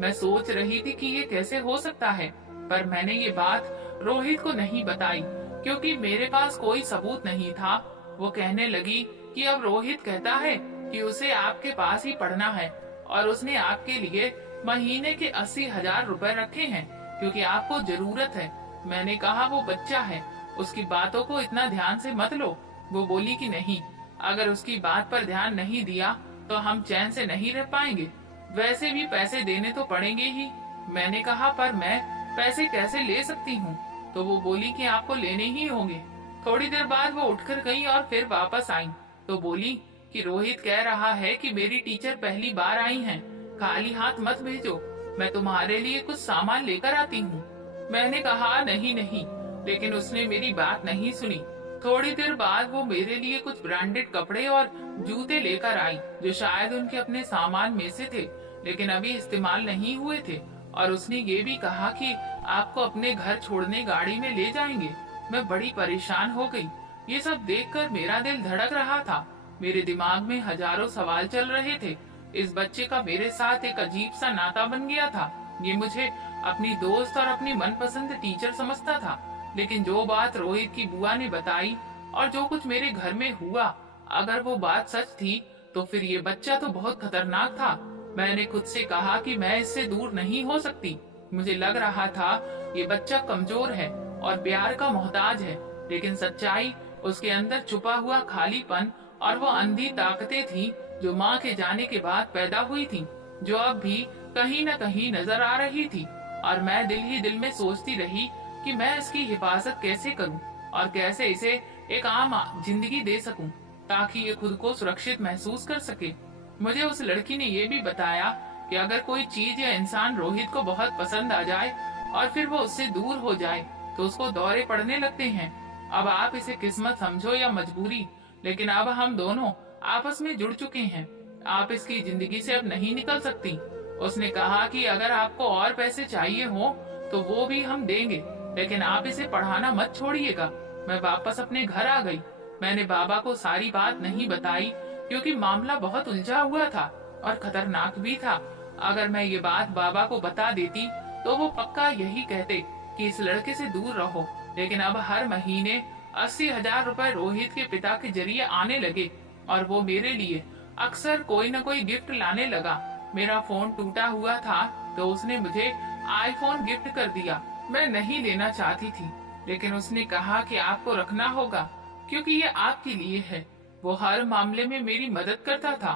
मैं सोच रही थी कि ये कैसे हो सकता है, पर मैंने ये बात रोहित को नहीं बताई क्योंकि मेरे पास कोई सबूत नहीं था। वो कहने लगी कि अब रोहित कहता है कि उसे आपके पास ही पढ़ना है और उसने आपके लिए महीने के 80,000 रुपए रखे हैं क्योंकि आपको जरूरत है। मैंने कहा वो बच्चा है, उसकी बातों को इतना ध्यान से मत लो। वो बोली कि नहीं, अगर उसकी बात पर ध्यान नहीं दिया तो हम चैन से नहीं रह पाएंगे, वैसे भी पैसे देने तो पड़ेंगे ही। मैंने कहा पर मैं पैसे कैसे ले सकती हूँ? तो वो बोली कि आपको लेने ही होंगे। थोड़ी देर बाद वो उठकर गई और फिर वापस आई तो बोली कि रोहित कह रहा है कि मेरी टीचर पहली बार आई हैं, खाली हाथ मत भेजो, मैं तुम्हारे लिए कुछ सामान लेकर आती हूँ। मैंने कहा नहीं नहीं, लेकिन उसने मेरी बात नहीं सुनी। थोड़ी देर बाद वो मेरे लिए कुछ ब्रांडेड कपड़े और जूते लेकर आई जो शायद उनके अपने सामान में से थे, लेकिन अभी इस्तेमाल नहीं हुए थे। और उसने ये भी कहा कि आपको अपने घर छोड़ने गाड़ी में ले जाएंगे। मैं बड़ी परेशान हो गई। ये सब देखकर मेरा दिल धड़क रहा था। मेरे दिमाग में हजारों सवाल चल रहे थे। इस बच्चे का मेरे साथ एक अजीब सा नाता बन गया था। ये मुझे अपनी दोस्त और अपनी मनपसंद टीचर समझता था, लेकिन जो बात रोहित की बुआ ने बताई और जो कुछ मेरे घर में हुआ, अगर वो बात सच थी तो फिर ये बच्चा तो बहुत खतरनाक था। मैंने खुद से कहा कि मैं इससे दूर नहीं हो सकती। मुझे लग रहा था ये बच्चा कमजोर है और प्यार का मोहताज है, लेकिन सच्चाई उसके अंदर छुपा हुआ खालीपन और वो अंधी ताकतें थी जो माँ के जाने के बाद पैदा हुई थी, जो अब भी कहीं न कहीं नजर आ रही थी। और मैं दिल ही दिल में सोचती रही कि मैं इसकी हिफाजत कैसे करूं और कैसे इसे एक आम जिंदगी दे सकूं ताकि ये खुद को सुरक्षित महसूस कर सके। मुझे उस लड़की ने ये भी बताया कि अगर कोई चीज या इंसान रोहित को बहुत पसंद आ जाए और फिर वो उससे दूर हो जाए तो उसको दौरे पड़ने लगते हैं। अब आप इसे किस्मत समझो या मजबूरी, लेकिन अब हम दोनों आपस में जुड़ चुके हैं। आप इसकी जिंदगी से अब नहीं निकल सकती। उसने कहा कि अगर आपको और पैसे चाहिए हो तो वो भी हम देंगे, लेकिन आप इसे पढ़ाना मत छोड़िएगा। मैं वापस अपने घर आ गई। मैंने बाबा को सारी बात नहीं बताई क्योंकि मामला बहुत उलझा हुआ था और खतरनाक भी था। अगर मैं ये बात बाबा को बता देती तो वो पक्का यही कहते कि इस लड़के से दूर रहो। लेकिन अब हर महीने 80,000 रुपए रोहित के पिता के जरिए आने लगे और वो मेरे लिए अक्सर कोई न कोई गिफ्ट लाने लगा। मेरा फोन टूटा हुआ था तो उसने मुझे आईफोन गिफ्ट कर दिया। मैं नहीं लेना चाहती थी, लेकिन उसने कहा कि आपको रखना होगा क्योंकि ये आपके लिए है। वो हर मामले में मेरी मदद करता था,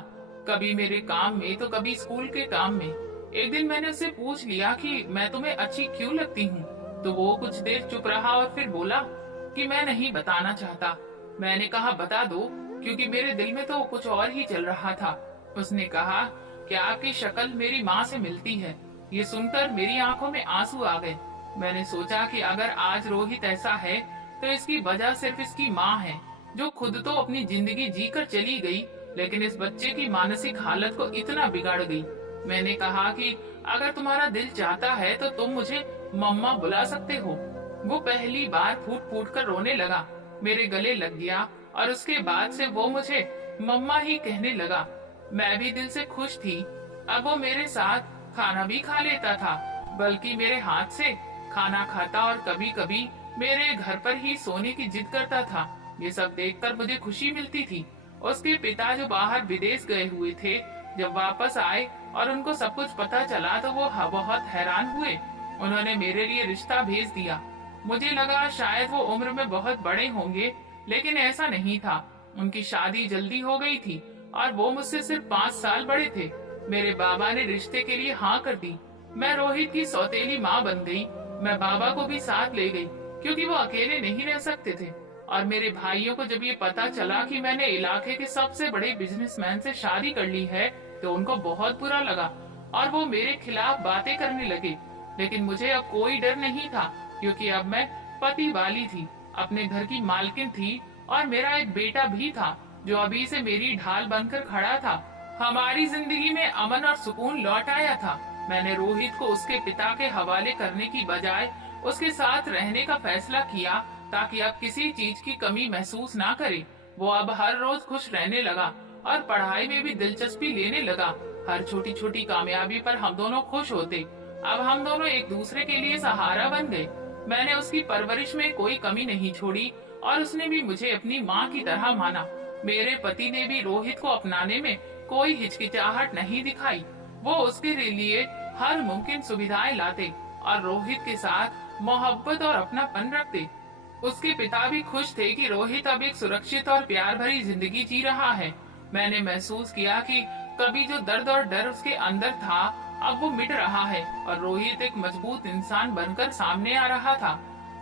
कभी मेरे काम में तो कभी स्कूल के काम में। एक दिन मैंने उससे पूछ लिया कि मैं तुम्हें अच्छी क्यों लगती हूँ, तो वो कुछ देर चुप रहा और फिर बोला कि मैं नहीं बताना चाहता। मैंने कहा बता दो, क्योंकि मेरे दिल में तो कुछ और ही चल रहा था। उसने कहा कि आपकी शक्ल मेरी माँ से मिलती है। ये सुनकर मेरी आंखों में आंसू आ गए। मैंने सोचा कि अगर आज रोहित ऐसा है तो इसकी वजह सिर्फ इसकी माँ है, जो खुद तो अपनी जिंदगी जीकर चली गई, लेकिन इस बच्चे की मानसिक हालत को इतना बिगाड़ गई। मैंने कहा कि अगर तुम्हारा दिल चाहता है तो तुम मुझे मम्मा बुला सकते हो। वो पहली बार फूट फूट कर रोने लगा, मेरे गले लग गया और उसके बाद से वो मुझे मम्मा ही कहने लगा। मैं भी दिल से खुश थी। अब वो मेरे साथ खाना भी खा लेता था, बल्कि मेरे हाथ से खाना खाता और कभी कभी मेरे घर पर ही सोने की जिद करता था। ये सब देखकर मुझे खुशी मिलती थी। उसके पिता जो बाहर विदेश गए हुए थे, जब वापस आए और उनको सब कुछ पता चला तो वो बहुत हैरान हुए। उन्होंने मेरे लिए रिश्ता भेज दिया। मुझे लगा शायद वो उम्र में बहुत बड़े होंगे, लेकिन ऐसा नहीं था। उनकी शादी जल्दी हो गई थी और वो मुझसे सिर्फ 5 साल बड़े थे। मेरे बाबा ने रिश्ते के लिए हाँ कर दी। मैं रोहित की सौतेली माँ बन गई। मैं बाबा को भी साथ ले गई क्योंकि वो अकेले नहीं रह सकते थे। और मेरे भाइयों को जब ये पता चला कि मैंने इलाके के सबसे बड़े बिजनेसमैन से शादी कर ली है, तो उनको बहुत बुरा लगा और वो मेरे खिलाफ बातें करने लगे। लेकिन मुझे अब कोई डर नहीं था, क्योंकि अब मैं पति वाली थी, अपने घर की मालकिन थी और मेरा एक बेटा भी था जो अभी से मेरी ढाल बनकर खड़ा था। हमारी जिंदगी में अमन और सुकून लौट आया था। मैंने रोहित को उसके पिता के हवाले करने की बजाय उसके साथ रहने का फैसला किया, ताकि अब किसी चीज की कमी महसूस ना करे। वो अब हर रोज खुश रहने लगा और पढ़ाई में भी दिलचस्पी लेने लगा। हर छोटी छोटी कामयाबी पर हम दोनों खुश होते। अब हम दोनों एक दूसरे के लिए सहारा बन गए। मैंने उसकी परवरिश में कोई कमी नहीं छोड़ी और उसने भी मुझे अपनी माँ की तरह माना। मेरे पति ने भी रोहित को अपनाने में कोई हिचकिचाहट नहीं दिखाई। वो उसके लिए हर मुमकिन सुविधाएं लाते और रोहित के साथ मोहब्बत और अपनापन रखते। उसके पिता भी खुश थे कि रोहित अब एक सुरक्षित और प्यार भरी जिंदगी जी रहा है। मैंने महसूस किया कि कभी जो दर्द और डर उसके अंदर था, अब वो मिट रहा है और रोहित एक मजबूत इंसान बनकर सामने आ रहा था।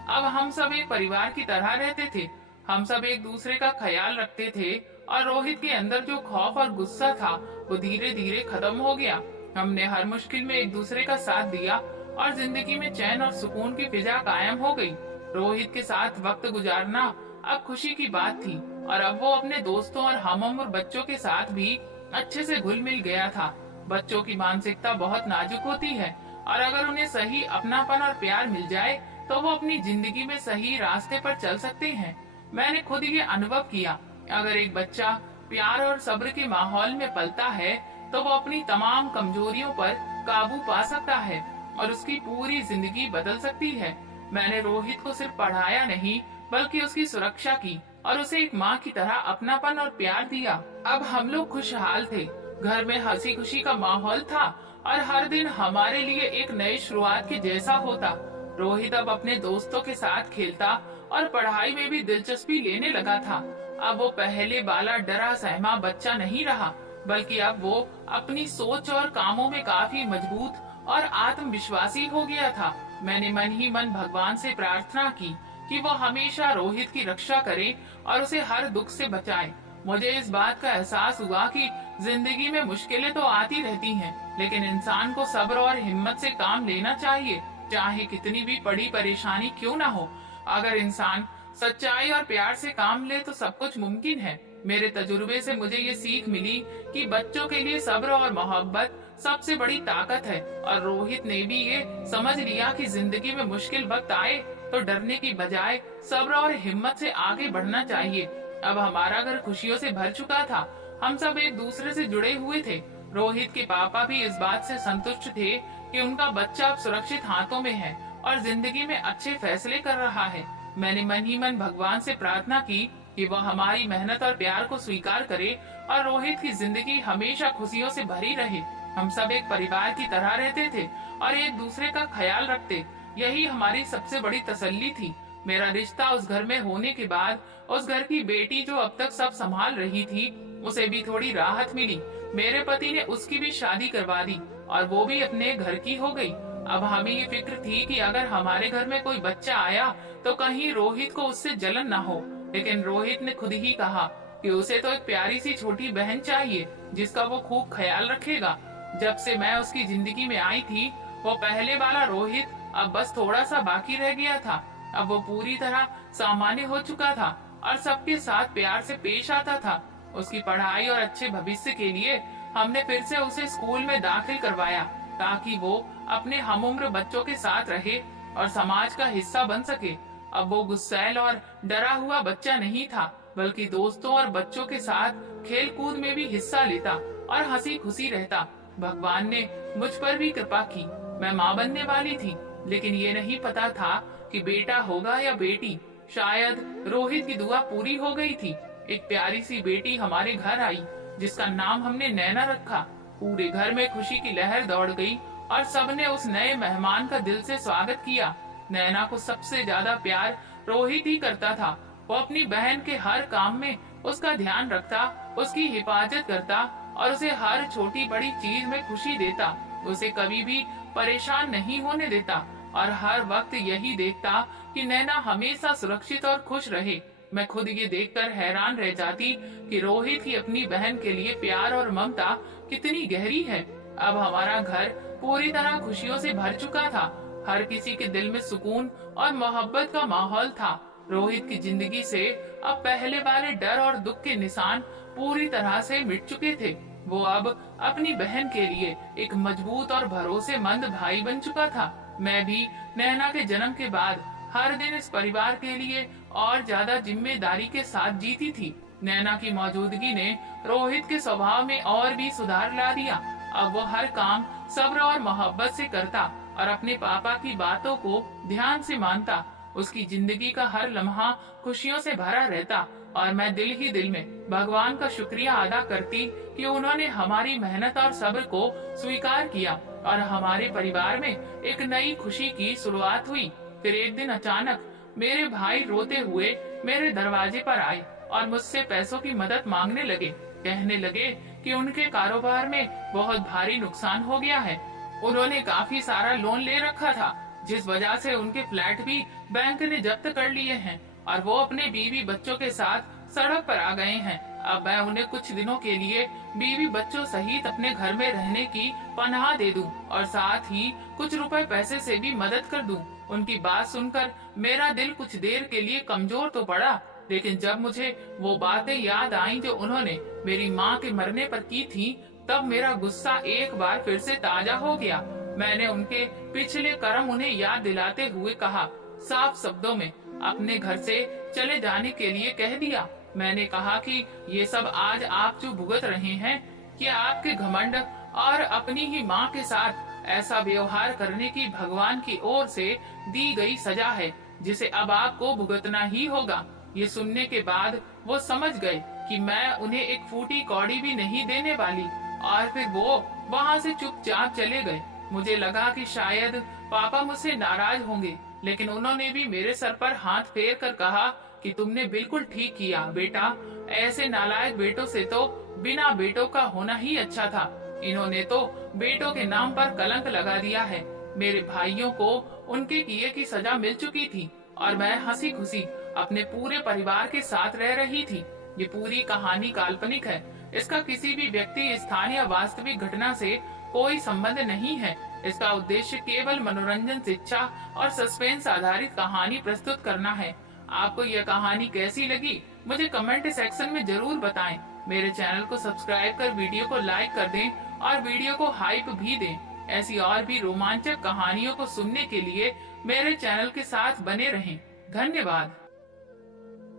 अब हम सब एक परिवार की तरह रहते थे। हम सब एक दूसरे का ख्याल रखते थे और रोहित के अंदर जो खौफ और गुस्सा था, वो धीरे धीरे खत्म हो गया। हमने हर मुश्किल में एक दूसरे का साथ दिया और जिंदगी में चैन और सुकून की फिजा कायम हो गई। रोहित के साथ वक्त गुजारना अब खुशी की बात थी और अब वो अपने दोस्तों और हमउम्र बच्चों के साथ भी अच्छे से घुल मिल गया था। बच्चों की मानसिकता बहुत नाजुक होती है और अगर उन्हें सही अपनापन और प्यार मिल जाए तो वो अपनी जिंदगी में सही रास्ते पर चल सकते हैं। मैंने खुद ये अनुभव किया। अगर एक बच्चा प्यार और सब्र के माहौल में पलता है तो वो अपनी तमाम कमजोरियों पर काबू पा सकता है और उसकी पूरी जिंदगी बदल सकती है। मैंने रोहित को सिर्फ पढ़ाया नहीं, बल्कि उसकी सुरक्षा की और उसे एक माँ की तरह अपनापन और प्यार दिया। अब हम लोग खुशहाल थे। घर में हंसी खुशी का माहौल था और हर दिन हमारे लिए एक नई शुरुआत के जैसा होता। रोहित अब अपने दोस्तों के साथ खेलता और पढ़ाई में भी दिलचस्पी लेने लगा था। अब वो पहले वाला डरा सहमा बच्चा नहीं रहा, बल्कि अब वो अपनी सोच और कामों में काफी मजबूत और आत्मविश्वासी हो गया था। मैंने मन ही मन भगवान से प्रार्थना की कि वो हमेशा रोहित की रक्षा करे और उसे हर दुख से बचाए। मुझे इस बात का एहसास हुआ कि जिंदगी में मुश्किलें तो आती रहती हैं, लेकिन इंसान को सब्र और हिम्मत से काम लेना चाहिए, चाहे कितनी भी बड़ी परेशानी क्यों ना हो। अगर इंसान सच्चाई और प्यार से काम ले तो सब कुछ मुमकिन है। मेरे तजुर्बे से मुझे ये सीख मिली कि बच्चों के लिए सब्र और मोहब्बत सबसे बड़ी ताकत है और रोहित ने भी ये समझ लिया कि जिंदगी में मुश्किल वक्त आए तो डरने की बजाय सब्र और हिम्मत से आगे बढ़ना चाहिए। अब हमारा घर खुशियों से भर चुका था। हम सब एक दूसरे से जुड़े हुए थे। रोहित के पापा भी इस बात से संतुष्ट थे कि उनका बच्चा अब सुरक्षित हाथों में है और जिंदगी में अच्छे फैसले कर रहा है। मैंने मन ही मन भगवान से प्रार्थना की कि वह हमारी मेहनत और प्यार को स्वीकार करे और रोहित की जिंदगी हमेशा खुशियों से भरी रहे। हम सब एक परिवार की तरह रहते थे और एक दूसरे का ख्याल रखते। यही हमारी सबसे बड़ी तसल्ली थी। मेरा रिश्ता उस घर में होने के बाद उस घर की बेटी जो अब तक सब संभाल रही थी, उसे भी थोड़ी राहत मिली। मेरे पति ने उसकी भी शादी करवा दी और वो भी अपने घर की हो गई। अब हमें ये फिक्र थी कि अगर हमारे घर में कोई बच्चा आया तो कहीं रोहित को उससे जलन ना हो, लेकिन रोहित ने खुद ही कहा कि उसे तो एक प्यारी सी छोटी बहन चाहिए जिसका वो खूब ख्याल रखेगा। जब से मैं उसकी जिंदगी में आई थी, वो पहले वाला रोहित अब बस थोड़ा सा बाकी रह गया था। अब वो पूरी तरह सामान्य हो चुका था और सबके साथ प्यार से पेश आता था। उसकी पढ़ाई और अच्छे भविष्य के लिए हमने फिर से उसे स्कूल में दाखिल करवाया ताकि वो अपने हमउम्र बच्चों के साथ रहे और समाज का हिस्सा बन सके। अब वो गुस्सैल और डरा हुआ बच्चा नहीं था, बल्कि दोस्तों और बच्चों के साथ खेल कूद में भी हिस्सा लेता और हंसी खुशी रहता। भगवान ने मुझ पर भी कृपा की। मैं माँ बनने वाली थी, लेकिन ये नहीं पता था कि बेटा होगा या बेटी। शायद रोहित की दुआ पूरी हो गई थी। एक प्यारी सी बेटी हमारे घर आई जिसका नाम हमने नैना रखा। पूरे घर में खुशी की लहर दौड़ गई और सबने उस नए मेहमान का दिल से स्वागत किया। नैना को सबसे ज्यादा प्यार रोहित ही करता था। वो अपनी बहन के हर काम में उसका ध्यान रखता, उसकी हिफाजत करता और उसे हर छोटी बड़ी चीज में खुशी देता। उसे कभी भी परेशान नहीं होने देता और हर वक्त यही देखता कि नैना हमेशा सुरक्षित और खुश रहे। मैं खुद ये देखकर हैरान रह जाती कि रोहित की अपनी बहन के लिए प्यार और ममता कितनी गहरी है। अब हमारा घर पूरी तरह खुशियों से भर चुका था। हर किसी के दिल में सुकून और मोहब्बत का माहौल था। रोहित की जिंदगी से अब पहले वाले डर और दुख के निशान पूरी तरह से मिट चुके थे। वो अब अपनी बहन के लिए एक मजबूत और भरोसेमंद भाई बन चुका था। मैं भी नैना के जन्म के बाद हर दिन इस परिवार के लिए और ज्यादा जिम्मेदारी के साथ जीती थी। नैना की मौजूदगी ने रोहित के स्वभाव में और भी सुधार ला दिया। अब वो हर काम सब्र और मोहब्बत से करता और अपने पापा की बातों को ध्यान से मानता। उसकी जिंदगी का हर लम्हा खुशियों से भरा रहता और मैं दिल ही दिल में भगवान का शुक्रिया अदा करती कि उन्होंने हमारी मेहनत और सब्र को स्वीकार किया और हमारे परिवार में एक नई खुशी की शुरुआत हुई। फिर एक दिन अचानक मेरे भाई रोते हुए मेरे दरवाजे पर आए और मुझसे पैसों की मदद मांगने लगे। कहने लगे कि उनके कारोबार में बहुत भारी नुकसान हो गया है। उन्होंने काफी सारा लोन ले रखा था, जिस वजह से उनके फ्लैट भी बैंक ने जब्त कर लिए हैं और वो अपने बीवी बच्चों के साथ सड़क पर आ गए हैं। अब मैं उन्हें कुछ दिनों के लिए बीवी बच्चों सहित अपने घर में रहने की पनाह दे दूं और साथ ही कुछ रुपए पैसे से भी मदद कर दूं। उनकी बात सुनकर मेरा दिल कुछ देर के लिए कमजोर तो पड़ा, लेकिन जब मुझे वो बातें याद आईं जो उन्होंने मेरी माँ के मरने पर की थी, तब मेरा गुस्सा एक बार फिर से ताजा हो गया। मैंने उनके पिछले कर्म उन्हें याद दिलाते हुए कहा, साफ शब्दों में अपने घर से चले जाने के लिए कह दिया। मैंने कहा कि ये सब आज आप जो भुगत रहे हैं, क्या आपके घमंड और अपनी ही माँ के साथ ऐसा व्यवहार करने की भगवान की ओर से दी गई सजा है, जिसे अब आपको भुगतना ही होगा। ये सुनने के बाद वो समझ गए कि मैं उन्हें एक फूटी कौड़ी भी नहीं देने वाली और फिर वो वहाँ से चुपचाप चले गए। मुझे लगा कि शायद पापा मुझसे नाराज होंगे, लेकिन उन्होंने भी मेरे सर पर हाथ फेर कर कहा कि तुमने बिल्कुल ठीक किया बेटा, ऐसे नालायक बेटों से तो बिना बेटों का होना ही अच्छा था। इन्होंने तो बेटों के नाम पर कलंक लगा दिया है। मेरे भाइयों को उनके किए की सजा मिल चुकी थी और मैं हंसी खुशी अपने पूरे परिवार के साथ रह रही थी। ये पूरी कहानी काल्पनिक है। इसका किसी भी व्यक्ति, स्थान या वास्तविक घटना से कोई संबंध नहीं है। इसका उद्देश्य केवल मनोरंजन, शिक्षा और सस्पेंस आधारित कहानी प्रस्तुत करना है। आपको यह कहानी कैसी लगी मुझे कमेंट सेक्शन में जरूर बताएं। मेरे चैनल को सब्सक्राइब कर वीडियो को लाइक कर दें और वीडियो को हाइप भी दें। ऐसी और भी रोमांचक कहानियों को सुनने के लिए मेरे चैनल के साथ बने रहें। धन्यवाद।